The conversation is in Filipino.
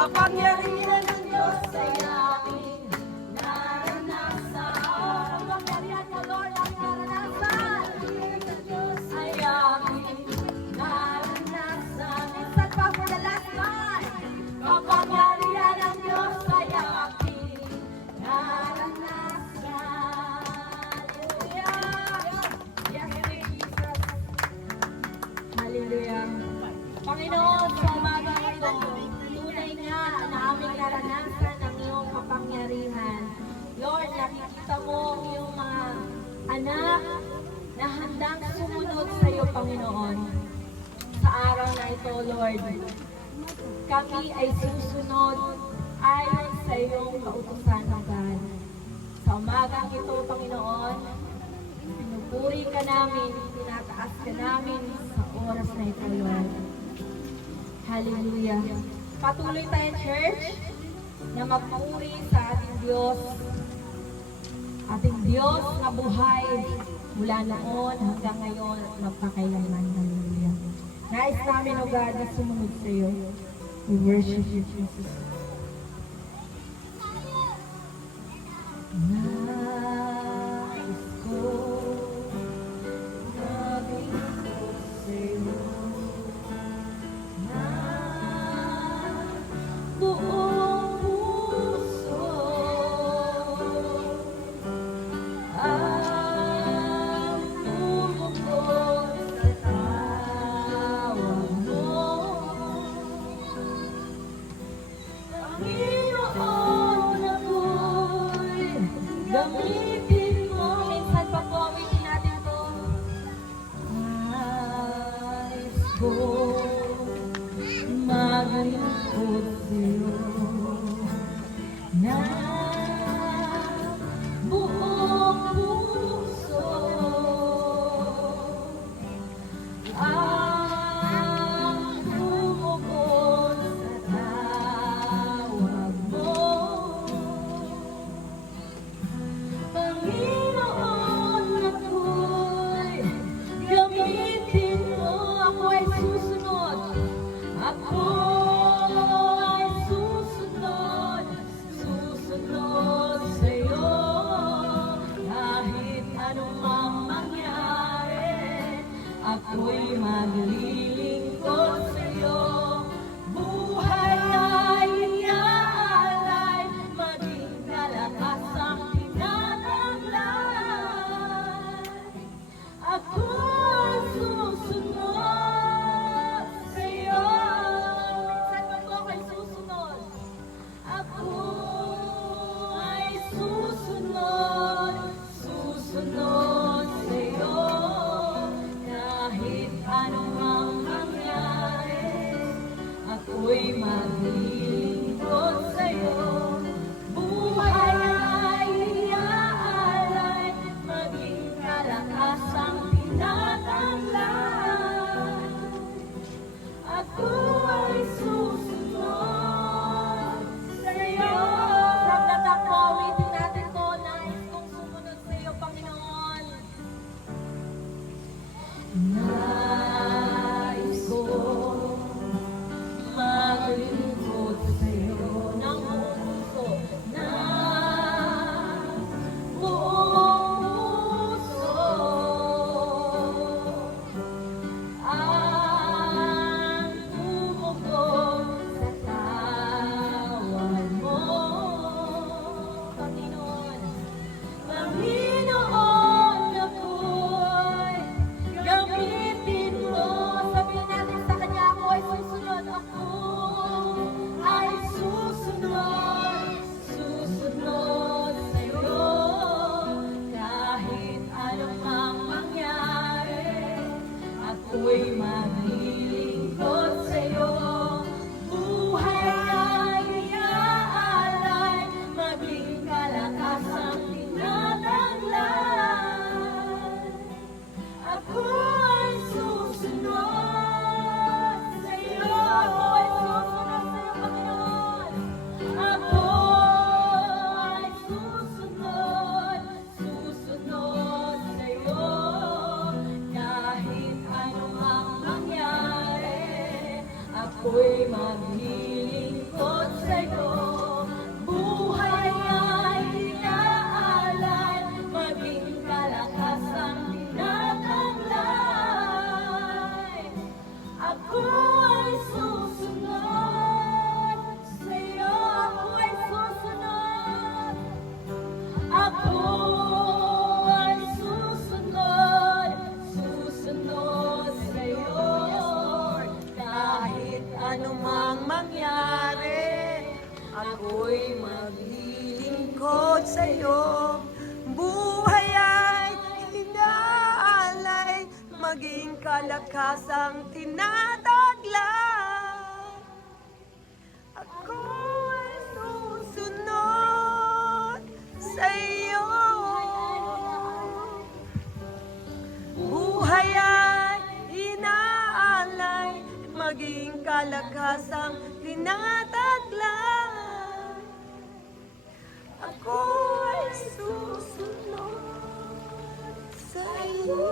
Kapangyarihan ng Diyos ay aming naranasan. Kapangyarihan mo, Lord, ang naranasan. Ay aming naranasan. Minsan pa for the last time. Kapangyarihan ng Diyos ay aming naranasan. Hallelujah. Yes, Jesus. Hallelujah. Panginoon, sa umaga ito, tunay nga na aming naranasan ang iyong kapangyarihan. Lord, nakikita mo ang iyong mga anak na handang sumunod sa iyo, Panginoon. Sa araw na ito, Lord, kami ay susunod ayon sa iyong kautusan ng God. Sa umagang ito, Panginoon, pinupuri ka namin, tinataas ka namin sa oras na ito, Lord. Hallelujah. Patuloy tayo, church, na magpuri sa ating Diyos. Ating Diyos na buhay mula noon hanggang ngayon at magpakailanman. Hallelujah. Nais namin, O God, na sumunod sa iyo. We worship you, Jesus. Nais ko maging sa iyo. Buong puso ang tumungkol sa tawag mo. Panginoon, ako'y gamitin mo. Minsan pa po awitin natin to. Nais ko maglingkod sa'yo na buong puso. Ang tumukod sa tawag mo. ako'y maglilingkod sa'yo. Buhay ay inaalay, maging kalakasang tinataglay. Ako ay susunod sa'yo. Buhay ay inaalay, maging kalakasang tinataglay. Ako ay susunod sa'yo.